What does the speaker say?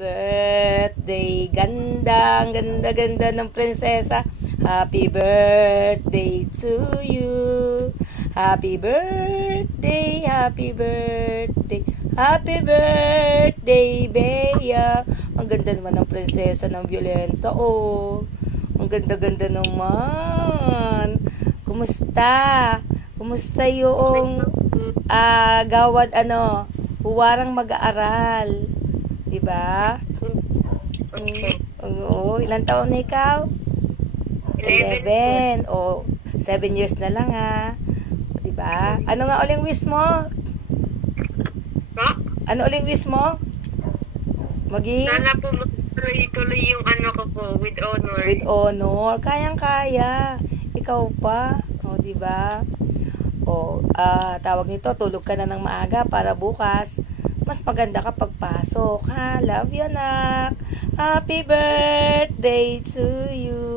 birthday. Ganda, ang ganda, ganda ng prinsesa. Happy birthday to you. Happy birthday, happy birthday. Happy birthday, Bea. Ang ganda naman ng prinsesa ng Violenta, oh. Ang ganda-ganda naman. Kumusta? Kumusta yung ah gawad ano, huwarang mag-aaral? 'Di ba? Okay. Oo, ilang taon na ikaw? 11. O, 7 years na lang ha. 'Di ba? Ano nga uling wish mo? Ha? Ano uling wish mo? Maging Sana po tuloy-tuloy yung ano ko po with honor. with honor. Kayang-kaya. Ikaw pa. O, 'di ba? O, ah, tawag nito, tulog ka na ng maaga para bukas mas maganda ka pagpasok, ha? Love you, anak. Happy birthday to you.